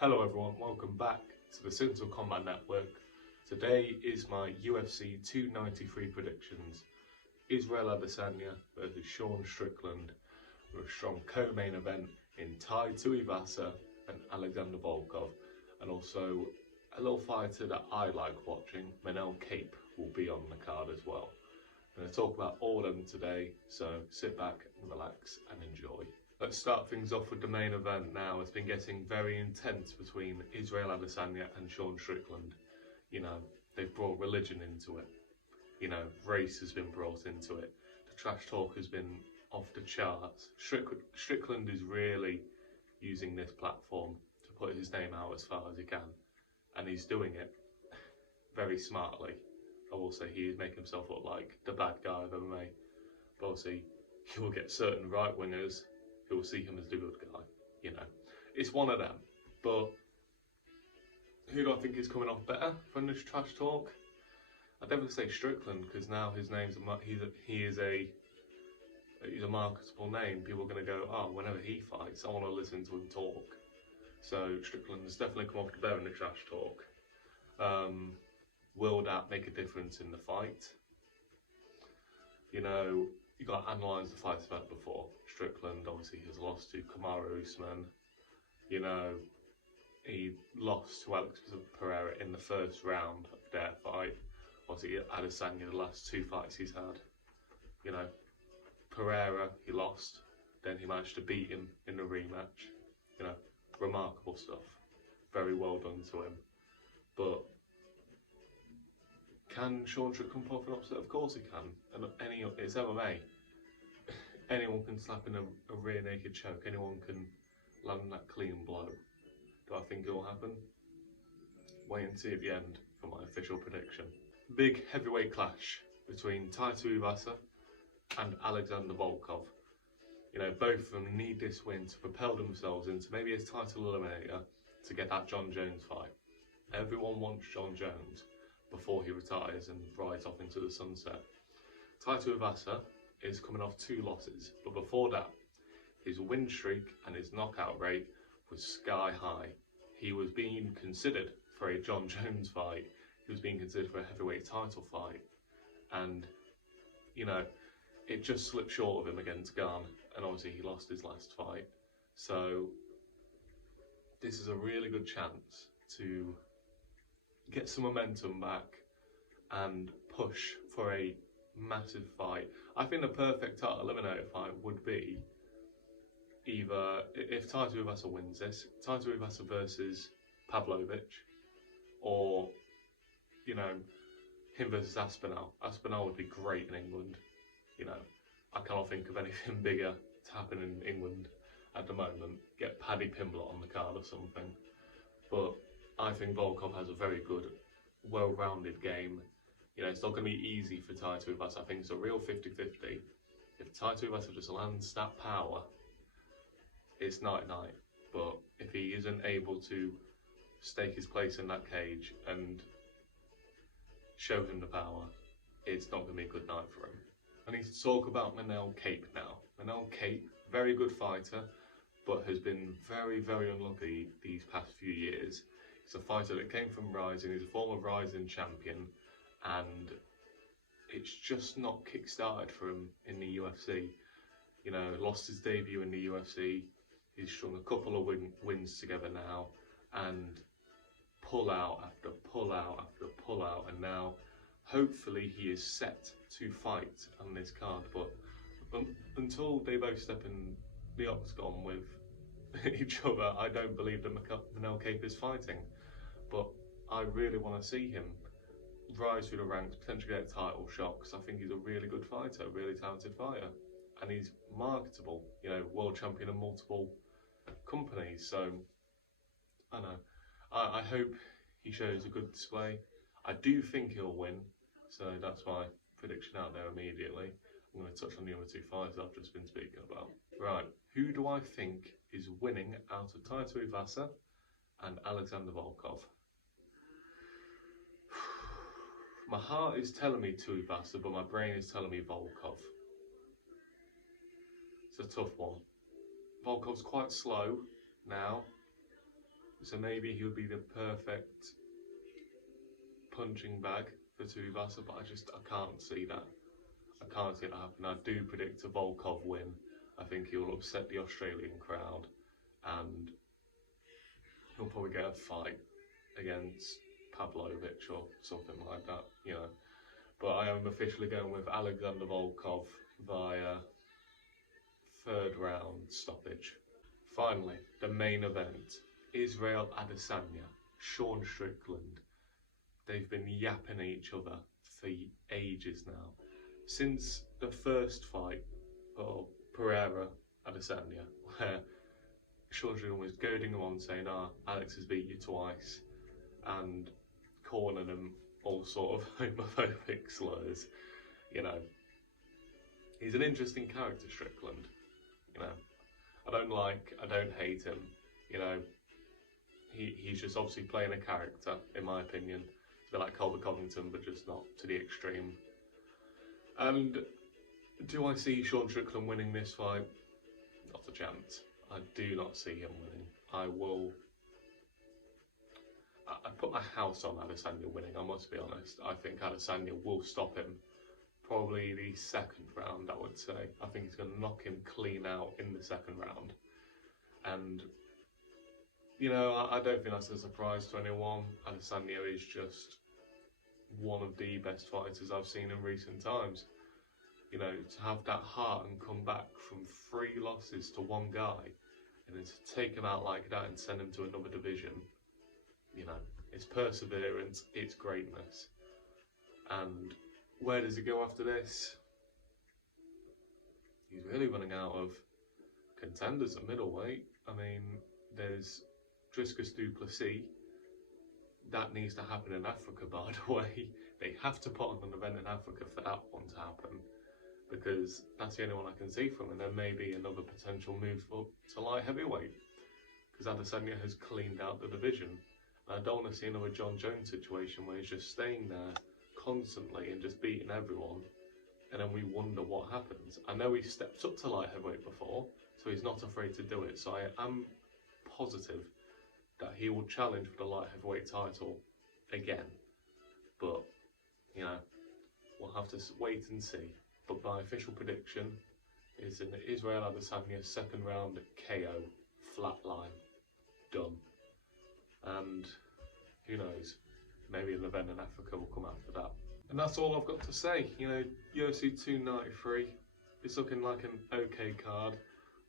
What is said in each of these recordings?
Hello everyone, welcome back to the Simple Combat Network. Today is my UFC 293 predictions. Israel Adesanya versus Sean Strickland with a strong co-main event in Tai Tuivasa and Alexander Volkov. And also a little fighter that I like watching, Manel Kape, will be on the card as well. I'm going to talk about all of them today, so sit back and relax and enjoy. Let's start things off with the main event now. It's been getting very intense between Israel Adesanya and Sean Strickland. You know, they've brought religion into it. You know, race has been brought into it. The trash talk has been off the charts. Strickland is really using this platform to put his name out as far as he can. And he's doing it very smartly. I will say he is making himself look like the bad guy of MMA. But obviously, he will get certain right-wingers who will see him as the good guy. You know, it's one of them. But who do I think is coming off better from this trash talk? I'd definitely say Strickland, because now his name's he's a marketable name. People are going to go, oh, whenever he fights, I want to listen to him talk. So Strickland has definitely come off the better in the trash talk. Will that make a difference in the fight? You know, you got to analyse the fights I've had before. Strickland obviously has lost to Kamaru Usman. You know, he lost to Alex Pereira in the first round of their fight. Obviously Adesanya, the last two fights he's had. You know, Pereira, he lost. Then he managed to beat him in the rematch. You know, remarkable stuff. Very well done to him. But can Sean Strickland pull off an upset? Of course he can. And it's MMA. Anyone can slap in a rear naked choke. Anyone can land that clean blow. Do I think it will happen? Wait and see at the end for my official prediction. Big heavyweight clash between Tai Tuivasa and Alexander Volkov. You know, both of them need this win to propel themselves into maybe a title eliminator to get that John Jones fight. Everyone wants John Jones before he retires and rides off into the sunset. Tai Tuivasa is coming off 2 losses, but before that, his win streak and his knockout rate was sky high. He was being considered for a John Jones fight. He was being considered for a heavyweight title fight. And, you know, it just slipped short of him against Garn, and obviously he lost his last fight. So this is a really good chance to get some momentum back and push for a massive fight. I think the perfect title eliminator fight would be either, if Tai Tuivasa wins this, Tai Tuivasa versus Pavlovich, or, you know, him versus Aspinall. Aspinall would be great in England. You know, I cannot think of anything bigger to happen in England at the moment. Get Paddy Pimblett on the card or something. But I think Volkov has a very good, well-rounded game. You know, it's not going to be easy for Tai Tuivasa. I think it's a real 50-50. If Tai Tuivasa just lands that power, it's night-night. But if he isn't able to stake his place in that cage and show him the power, it's not going to be a good night for him. I need to talk about Manel Kape now. Manel Kape, very good fighter, but has been very, very unlucky these past few years. He's a fighter that came from Rising. He's a former Rising champion, and it's just not kick-started for him in the UFC. You know, lost his debut in the UFC. He's strung a couple of wins together now, and pull out after pull out after pull out, and now hopefully he is set to fight on this card. But until they both step in the octagon with each other, I don't believe that Manel Kape is fighting. But I really want to see him rise through the ranks, potentially get a title shot, because I think he's a really good fighter, a really talented fighter, and he's marketable. You know, world champion in multiple companies. So I know. I hope he shows a good display. I do think he'll win, so that's my prediction out there immediately. I'm going to touch on the other 2 fights I've just been speaking about. Right, who do I think is winning out of Tai Tuivasa and Alexander Volkov? My heart is telling me Tuivasa, but my brain is telling me Volkov. It's a tough one. Volkov's quite slow now. So maybe he would be the perfect punching bag for Tuivasa, but I can't see that. I can't see that happen. I do predict a Volkov win. I think he'll upset the Australian crowd, and he'll probably get a fight against Pavlovich or something like that, you know. But I am officially going with Alexander Volkov via third round stoppage. Finally, the main event. Israel Adesanya, Sean Strickland. They've been yapping at each other for ages now. Since the first fight, or Pereira Adesanya, where Sean Strickland was goading him on saying, Alex has beat you twice, and calling him all sort of homophobic slurs. You know, he's an interesting character, Strickland. You know, I don't hate him. You know, he's just obviously playing a character, in my opinion. It's a bit like Colby Covington, but just not to the extreme. And do I see Sean Strickland winning this fight? Not a chance. I do not see him winning. I put my house on Adesanya winning, I must be honest. I think Adesanya will stop him. Probably the second round, I would say. I think he's going to knock him clean out in the second round. And, you know, I don't think that's a surprise to anyone. Adesanya is just one of the best fighters I've seen in recent times. You know, to have that heart and come back from 3 losses to 1 guy, and then to take him out like that and send him to another division, you know, it's perseverance, it's greatness. And where does he go after this? He's really running out of contenders at middleweight. I mean, there's Dricus du Plessis. That needs to happen in Africa, by the way. They have to put on an event in Africa for that one to happen, because that's the only one I can see from. And there may be another potential move up to light heavyweight, because Adesanya has cleaned out the division. And I don't want to see another John Jones situation where he's just staying there constantly and just beating everyone, and then we wonder what happens. I know he stepped up to light heavyweight before, so he's not afraid to do it. So I am positive that he will challenge for the light heavyweight title again. But, you know, we'll have to wait and see. But my official prediction is an Israel Adesanya second round KO, flatline, done. And who knows, maybe an event in Africa will come after that. And that's all I've got to say. You know, UFC 293, it's looking like an okay card.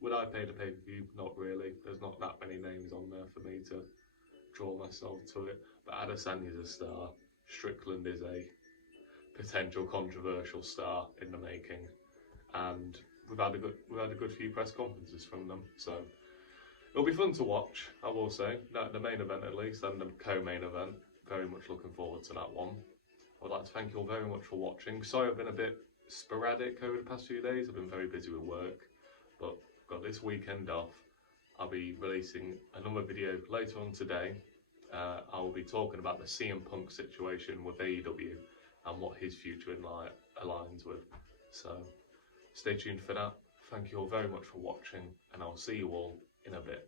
Would I pay the pay-per-view? Not really. There's not that many names on there for me to draw myself to it. But Adesanya's a star. Strickland is a potential controversial star in the making. And we've had a good few press conferences from them. So it'll be fun to watch, I will say. The main event at least, and the co-main event. Very much looking forward to that one. I would like to thank you all very much for watching. Sorry I've been a bit sporadic over the past few days. I've been very busy with work. But got this weekend off. I'll be releasing another video later on today. I will be talking about the CM Punk situation with AEW and what his future aligns with. So stay tuned for that. Thank you all very much for watching, and I'll see you all in a bit.